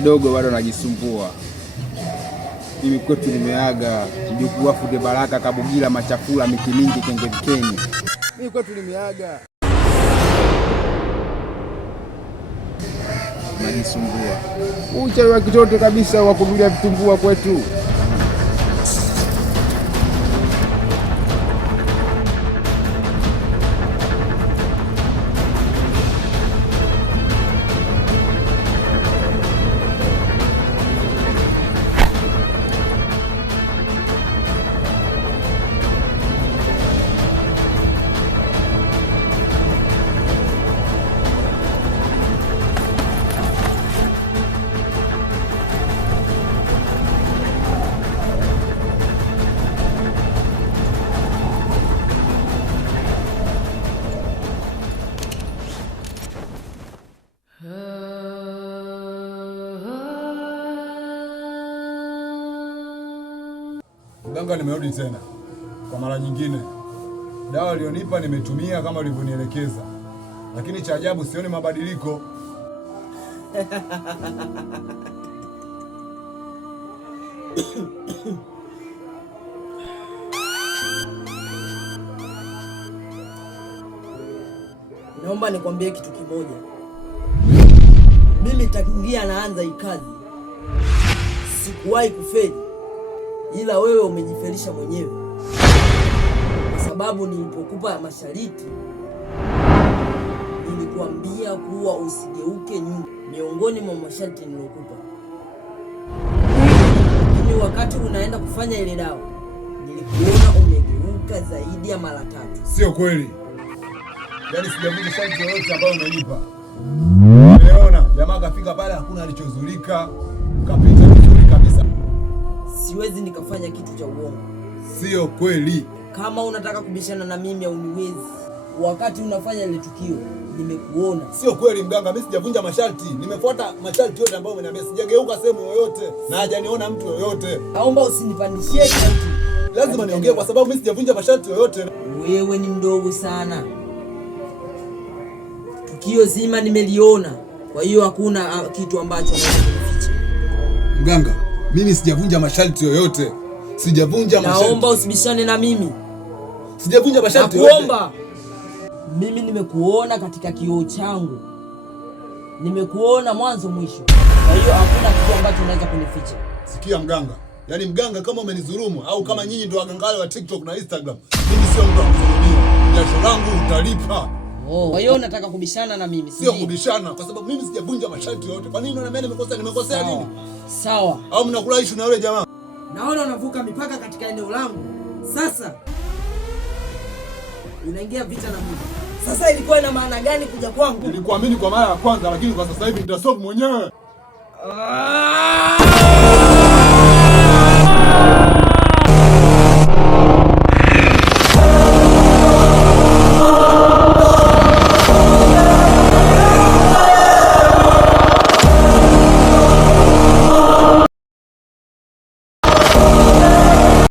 dogo bado najisumbua. Mimi kwetu nimeaga, mjukuu wa Fude Baraka Kabugila Machafula miti mingi Kengemkeni. Mimi kwetu nimeaga. Najisumbua. Uchawi wa kitoto kabisa wa kuvulia vitumbua kwetu. Mganga, nimerudi tena kwa mara nyingine. Dawa alionipa nimetumia kama ulivyonielekeza, lakini cha ajabu sioni mabadiliko. Naomba nikwambie kitu kimoja. Mimi tangia naanza hii kazi sikuwahi kufeli, ila wewe umejifelisha mwenyewe, kwa sababu nilipokupa masharti nilikuambia kuwa usigeuke nyuma miongoni mwa masharti nilokupa. Lakini wakati unaenda kufanya ile dawa nilikuona umegeuka zaidi ya mara 3. Sio kweli, yaani sijavunja sharti yoyote ambayo umenipa. Umeona jamaa kafika pale hakuna alichozulika, kapita vizuri kabisa. Siwezi nikafanya kitu cha uongo. Sio kweli. Kama unataka kubishana na mimi au niwezi, wakati unafanya ile tukio nimekuona. Sio kweli mganga, mimi sijavunja masharti. Nimefuata masharti yote ambayo umeniambia. Sijageuka sehemu yoyote na hajaniona mtu yoyote. Naomba usinipandishie sauti. Lazima niongee kwa sababu mimi sijavunja masharti yoyote. Wewe ni mdogo sana. Tukio zima nimeliona. Kwa hiyo hakuna kitu ambacho unaweza kunificha. Mganga, mimi sijavunja masharti yoyote. Sijavunja masharti. Naomba usibishane na mimi. Sijavunja masharti yoyote. Nakuomba. Mimi nimekuona katika kioo changu. Nimekuona mwanzo mwisho. Kwa hiyo hakuna kitu ambacho unaweza kunificha. Sikia mganga. Yaani mganga, kama umenidhulumu au kama nyinyi ndio wagangale wa TikTok na Instagram, mimi sio mtu wa kudhulumiwa. Jasho langu utalipa. Kwa hiyo unataka kubishana na mimi? Sio kubishana, kwa sababu mimi sijavunja masharti yote. Kwa nini unaona mimi nimekosea nini? Sawa. Au mnakula issue na yule jamaa? Naona unavuka mipaka katika eneo langu. Sasa unaingia vita na mimi. Sasa ilikuwa ina maana gani kuja kwangu? Nilikuamini kwa mara ya kwanza, lakini kwa sasa hivi nitasolve mwenyewe.